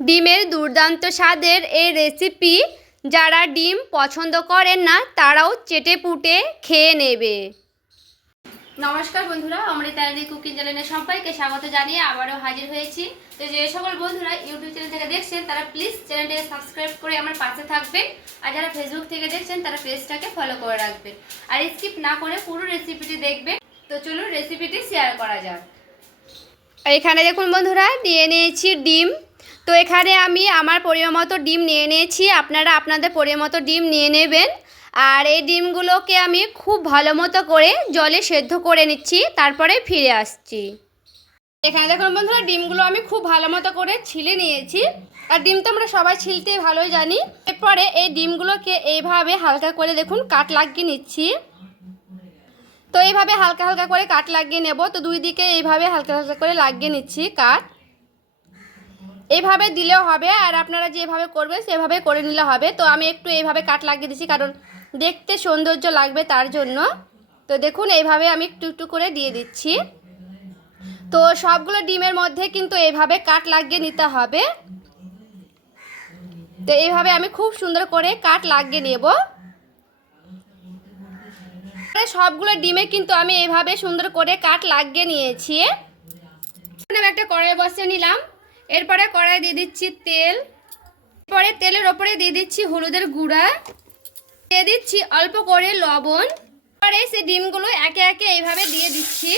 ডিমের দুর্দান্ত স্বাদের এই রেসিপি যারা ডিম পছন্দ করেন না তারাও চেটেপুটে খেয়ে নেবে। নমস্কার বন্ধুরা, অমৃতাদি কুকিং চ্যানেলে সবাইকে স্বাগত জানিয়ে আবারও হাজির হয়েছি। তো যে সকল বন্ধুরা ইউটিউব চ্যানেল থেকে দেখছেন তারা প্লিজ চ্যানেলটাকে সাবস্ক্রাইব করে আমার পাশে থাকবেন, আর যারা ফেসবুক থেকে দেখছেন তারা পেজটাকে ফলো করে রাখবেন, আর স্কিপ না করে পুরো রেসিপিটি দেখবেন। তো চলুন রেসিপিটি শেয়ার করা যাক। এখানে দেখুন বন্ধুরা, নিয়ে নিয়েছি ডিম। তো এখানে আমি আমার পরিমাণ মতো ডিম নিয়ে নিয়েছি, আপনারা আপনাদের পরিমাণ মতো ডিম নিয়ে নেবেন। আর এই ডিমগুলোকে আমি খুব ভালো মতো করে জলে সেদ্ধ করে নিচ্ছি, তারপরে ফিরে আসছি। এখানে দেখুন বন্ধুরা, ডিমগুলো আমি খুব ভালো মতো করে ছিলে নিয়েছি। আর ডিম তো আমরা সবাই ছিলতে ভালোই জানি। এরপরে এই ডিমগুলোকে এইভাবে হালকা করে দেখুন কাট লাগিয়ে নিচ্ছি। তো এইভাবে হালকা হালকা করে কাট লাগিয়ে নেব। তো দুই দিকে এইভাবে হালকা হালকা করে লাগিয়ে নিচ্ছি কাট। এইভাবে দিলেও হবে, আর আপনারা যেভাবে করবেন সেভাবে করে নিলে হবে। তো আমি একটু এইভাবে কাট লাগিয়ে দিচ্ছি, কারণ দেখতে সৌন্দর্য লাগবে তার জন্য। তো দেখুন এইভাবে আমি একটু একটু করে দিয়ে দিচ্ছি। তো সবগুলো ডিমের মধ্যে কিন্তু এইভাবে কাট লাগিয়ে নিতে হবে। তো এইভাবে আমি খুব সুন্দর করে কাট লাগিয়ে নেব। সবগুলো ডিমে কিন্তু আমি এইভাবে সুন্দর করে কাট লাগিয়ে নিয়েছি। আমি একটা কড়াই বসিয়ে নিলাম। এরপরে কড়াই দিয়ে দিচ্ছি তেল। এরপরে তেলের ওপরে দিয়ে দিচ্ছি হলুদের গুঁড়া, দিয়ে দিচ্ছি অল্প করে লবণ। এরপরে সেই ডিমগুলো একে একে এইভাবে দিয়ে দিচ্ছি।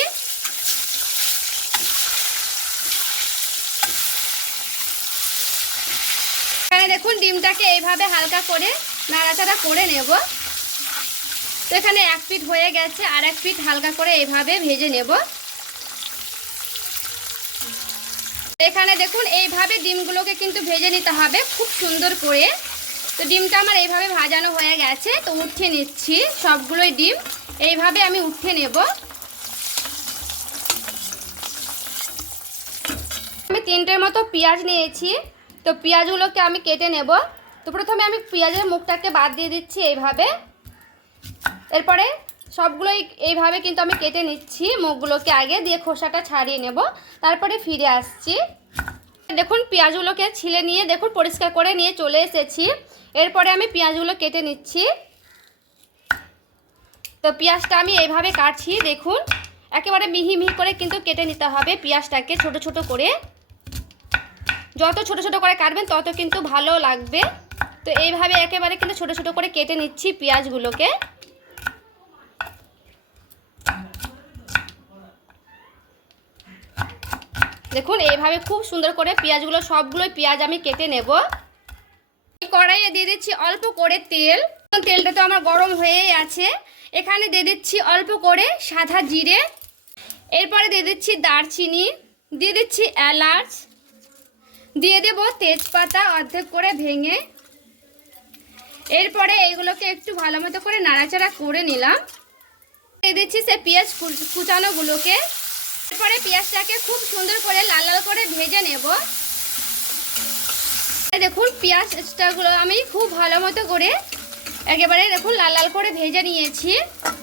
এখানে দেখুন ডিমটাকে এইভাবে হালকা করে নাড়াচাড়া করে নেব। তো এখানে এক পিঠ হয়ে গেছে, আর এক পিঠ হালকা করে এইভাবে ভেজে নেব। এখানে দেখুন এইভাবে ডিমগুলোকে কিন্তু ভেজে নিতে হবে খুব সুন্দর করে। তো ডিমটা আমার এইভাবে ভাজানো হয়ে গেছে। তো উঠিয়ে নিচ্ছি সবগুলোই ডিম, এইভাবে আমি উঠিয়ে নেব। আমি 3টের মতো পেঁয়াজ নিয়েছি। তো পেঁয়াজগুলোকে আমি কেটে নেব। তো প্রথমে আমি পেঁয়াজের মুখটাকে বাদ দিয়ে দিচ্ছি এইভাবে। এরপরে সবগুলোই এইভাবে কিন্তু আমি কেটে নিচ্ছি, মুখগুলোকে আগে দিয়ে খোসাটা ছাড়িয়ে নেব, তারপরে ফিরে আসছি। দেখুন পেঁয়াজগুলোকে ছিলে নিয়ে দেখুন পরিষ্কার করে নিয়ে চলে এসেছি। এরপরে আমি পেঁয়াজগুলো কেটে নিচ্ছি। তো পেঁয়াজটা আমি এইভাবে কাটছি, দেখুন একেবারে মিহি মিহি করে কিন্তু কেটে নিতে হবে পেঁয়াজটাকে, ছোট ছোট করে। যত ছোট ছোট করে কাটবেন তত কিন্তু ভালো লাগবে। তো এইভাবে একেবারে কিন্তু ছোট ছোট করে কেটে নিচ্ছি পেঁয়াজগুলোকে। দেখুন এইভাবে খুব সুন্দর করে পেঁয়াজগুলো সবগুলোই পেঁয়াজ আমি কেটে নেব। কড়াইয়ে দিয়ে দিচ্ছি অল্প করে তেল। তেলটা তো আমার গরম হয়েই আছে। এখানে দিয়ে দিচ্ছি অল্প করে সাদা জিরে। এরপরে দিয়ে দিচ্ছি দারচিনি, দিয়ে দিচ্ছি এলাচ, দিয়ে দেব তেজপাতা অর্ধেক করে ভেঙে। এরপরে এইগুলোকে একটু ভালো মতো করে নাড়াচাড়া করে নিলাম। দিয়ে দিচ্ছি সে পেঁয়াজ কুচানোগুলোকে। এরপরে পেঁয়াজটাকে খুব সুন্দর করে লাল লাল করে ভেজে নেব। দেখুন পেঁয়াজটাগুলো আমি খুব ভালো মতো করে একেবারে দেখুন লাল লাল করে ভেজে নিয়েছি।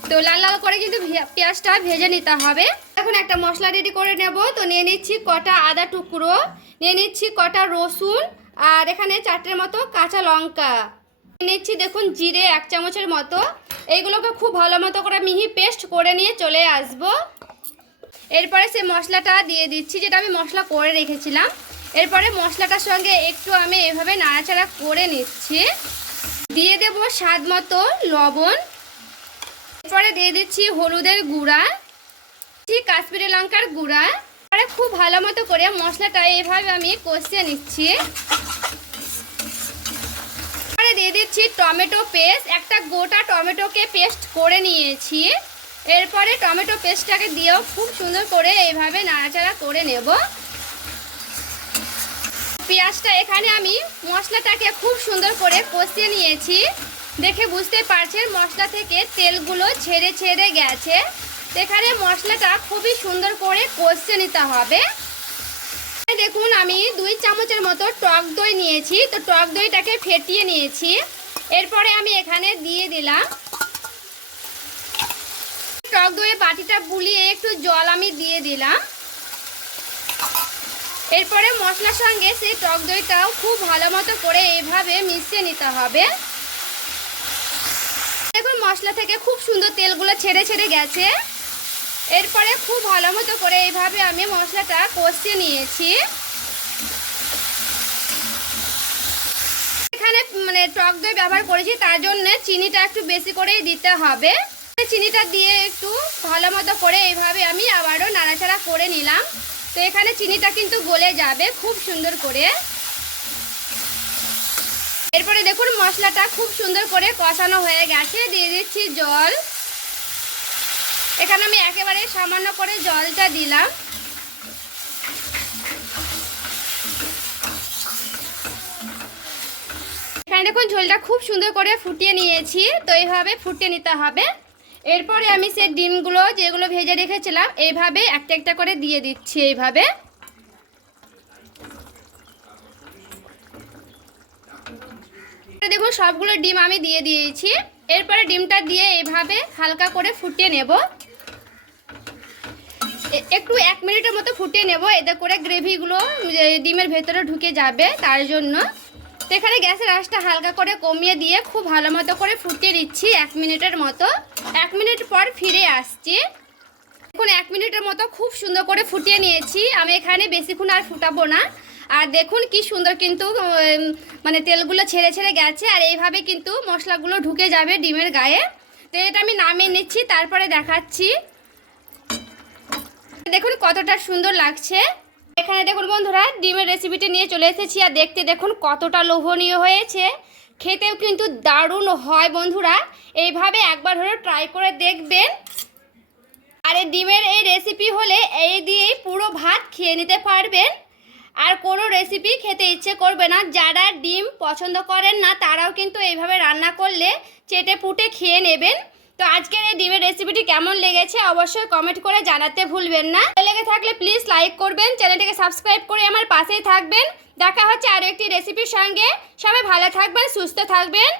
তো লাল লাল করে কিন্তু পেঁয়াজটা ভেজে নিতে হবে। এখন একটা মশলা রেডি করে নেব। তো নিয়ে নিচ্ছি কটা আদা টুকরো, নিয়ে নিচ্ছি কটা রসুন, আর এখানে 4টের মতো কাঁচা লঙ্কা নিয়ে নিচ্ছি। দেখুন জিরে 1 চামচের মতো। এইগুলোকে খুব ভালো মতো করে মিহি পেস্ট করে নিয়ে চলে আসবো। এরপরে সে মশলাটা দিয়ে দিচ্ছি, যেটা আমি মশলা করে রেখেছিলাম। এরপরে মশলাটার সঙ্গে একটু আমি এভাবে নাড়াচাড়া করে নিচ্ছি। দিয়ে দেব স্বাদ মতো লবণ। এরপরে দিয়ে দিচ্ছি হলুদের গুঁড়া, কাশ্মীরি লঙ্কার গুঁড়া। এবারে খুব ভালো মতো করে মশলাটা এইভাবে আমি কষিয়ে নিচ্ছি। এবারে দিয়ে দিচ্ছি টমেটো পেস্ট। একটা গোটা টমেটোকে পেস্ট করে নিয়েছি। এরপরে টমেটো পেস্টটাকে দিয়েও খুব সুন্দর করে এইভাবে নাড়াচাড়া করে নেব। পেঁয়াজটা এখানে আমি মশলাটাকে খুব সুন্দর করে কষিয়ে নিয়েছি। দেখে বুঝতে পারছেন মশলা থেকে তেলগুলো ছেড়ে ছেড়ে গেছে। এখানে মশলাটা খুবই সুন্দর করে কষিয়ে নিতে হবে। দেখুন আমি 2 চামচের মতো টক দই নিয়েছি। তো টক দইটাকে ফেটিয়ে নিয়েছি। এরপরে আমি এখানে দিয়ে দিলাম টক দইয়ের বাটিটা বুলিয়ে একটু জল আমি দিয়ে দিলাম। এরপরে মশলার সঙ্গে সেই টক দইটাও খুব ভালো মতো করে এইভাবে মিশিয়ে নিতে হবে। দেখুন মশলা থেকে খুব সুন্দর তেলগুলো ছেড়ে ছেড়ে গেছে। এরপরে খুব ভালো মতো করে এইভাবে আমি মশলাটা কষিয়ে নিয়েছি। এখানে টক দই ব্যবহার করেছি, তার জন্য চিনিটা একটু বেশি করেই দিতে হবে। চিনিটা দিয়ে একটু ভালো মতো করে এইভাবে আমি আবারও নাড়াচাড়া করে নিলাম। তো এখানে চিনিটা কিন্তু গলে যাবে খুব সুন্দর করে। এরপরে দেখুন মশলাটা খুব সুন্দর করে কষানো হয়ে গেছে। দিয়ে দিচ্ছি জল। এখানে আমি একেবারে সামান্য করে জলটা দিলাম। এখানে দেখুন ঝোলটা খুব সুন্দর করে ফুটিয়ে নিয়েছি। তো এইভাবে ফুটিয়ে নিতে হবে। এরপরে আমি সেই ডিমগুলো যেগুলো ভেজে রেখেছিলাম এইভাবে একটা একটা করে দিয়ে দিচ্ছি। এইভাবে দেখুন সবগুলো ডিম আমি দিয়ে দিয়েছি। এরপরে ডিমটা দিয়ে এইভাবে হালকা করে ফুটিয়ে নেব। একটু 1 মিনিটের মতো ফুটিয়ে নেব, এতে করে গ্রেভিগুলো ডিমের ভেতরে ঢুকে যাবে, তার জন্য। তো এখানে গ্যাসের আঁচটা হালকা করে কমিয়ে দিয়ে খুব ভালো মতো করে ফুটিয়ে নিচ্ছি 1 মিনিটের মতো। 1 মিনিট পর ফিরে আসছি। দেখুন 1 মিনিটের মতো খুব সুন্দর করে ফুটিয়ে নিয়েছি। আমি এখানে বেশিক্ষণ আর ফুটাবো না। আর দেখুন কি সুন্দর কিন্তু তেলগুলো ছেড়ে ছেড়ে গেছে। আর এইভাবে কিন্তু মশলাগুলো ঢুকে যাবে ডিমের গায়ে। তো এটা আমি নামিয়ে নিচ্ছি, তারপরে দেখাচ্ছি। দেখুন কতটা সুন্দর লাগছে। এখানে দেখুন বন্ধুরা ডিমের রেসিপিটি নিয়ে চলে এসেছি। আর দেখতে দেখুন কতটা লোভনীয় হয়েছে। খেতেও কিন্তু দারুণ হয় বন্ধুরা। এইভাবে একবার হলেও ট্রাই করে দেখবেন। আর এই ডিমের এই রেসিপি হলে এই দিয়েই পুরো ভাত খেয়ে নিতে পারবেন। আর কোনো রেসিপি খেতে ইচ্ছে করবে না। যারা ডিম পছন্দ করেন না তারাও কিন্তু এইভাবে রান্না করলে চেটে পুটে খেয়ে নেবেন। তো আজকের এই ডিমের রেসিপিটি কেমন লেগেছে অবশ্যই কমেন্ট করে জানাতে ভুলবেন না। লেগে থাকলে প্লিজ লাইক করবেন, চ্যানেলটিকে সাবস্ক্রাইব করে আমার পাশেই থাকবেন। দেখা হচ্ছে আরও একটি রেসিপির সঙ্গে। সবাই ভালো থাকবেন, সুস্থ থাকবেন।